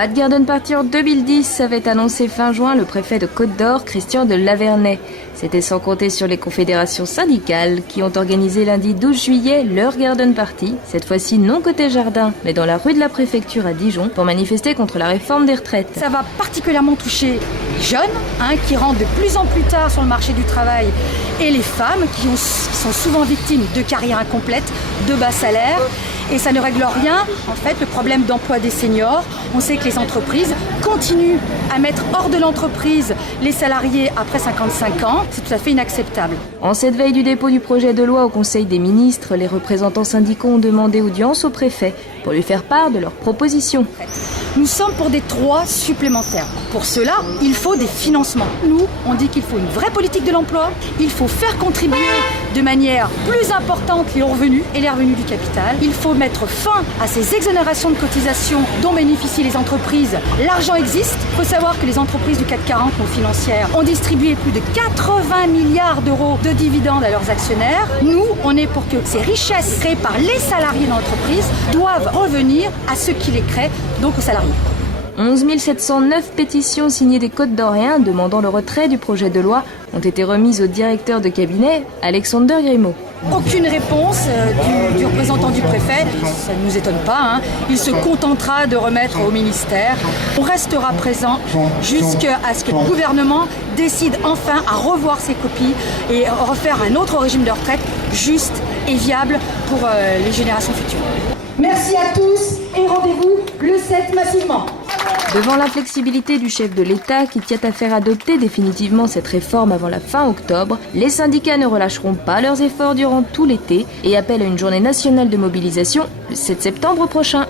Pas de garden party en 2010, avait annoncé fin juin le préfet de Côte-d'Or, Christian de Lavernay. C'était sans compter sur les confédérations syndicales qui ont organisé lundi 12 juillet leur garden party, cette fois-ci non côté jardin, mais dans la rue de la préfecture à Dijon, pour manifester contre la réforme des retraites. Ça va particulièrement toucher les jeunes, qui rentrent de plus en plus tard sur le marché du travail, et les femmes qui sont souvent victimes de carrières incomplètes, de bas salaires. Et ça ne règle rien, en fait, le problème d'emploi des seniors. On sait que les entreprises continuent à mettre hors de l'entreprise les salariés après 55 ans. C'est tout à fait inacceptable. En cette veille du dépôt du projet de loi au Conseil des ministres, les représentants syndicaux ont demandé audience au préfet pour lui faire part de leurs propositions. Nous sommes pour des droits supplémentaires. Pour cela, il faut des financements. Nous, on dit qu'il faut une vraie politique de l'emploi. Il faut faire contribuer de manière plus importante les revenus et les revenus du capital. Il faut mettre fin à ces exonérations de cotisations dont bénéficient les entreprises. L'argent existe. Il faut savoir que les entreprises du CAC 40 non financières ont distribué plus de 80 milliards d'euros de dividendes à leurs actionnaires. Nous, on est pour que ces richesses créées par les salariés de l'entreprise doivent revenir à ceux qui les créent, donc aux salariés. 11 709 pétitions signées des Côtes-d'Oréens demandant le retrait du projet de loi ont été remises au directeur de cabinet, Alexander Grimaud. Aucune réponse du représentant du préfet, ça ne nous étonne pas. Il se contentera de remettre au ministère. On restera présent jusqu'à ce que le gouvernement décide enfin à revoir ses copies et refaire un autre régime de retraite juste et viable pour les générations futures. Merci à tous et rendez-vous le 7 massivement. Devant l'inflexibilité du chef de l'État qui tient à faire adopter définitivement cette réforme avant la fin octobre, les syndicats ne relâcheront pas leurs efforts durant tout l'été et appellent à une journée nationale de mobilisation le 7 septembre prochain.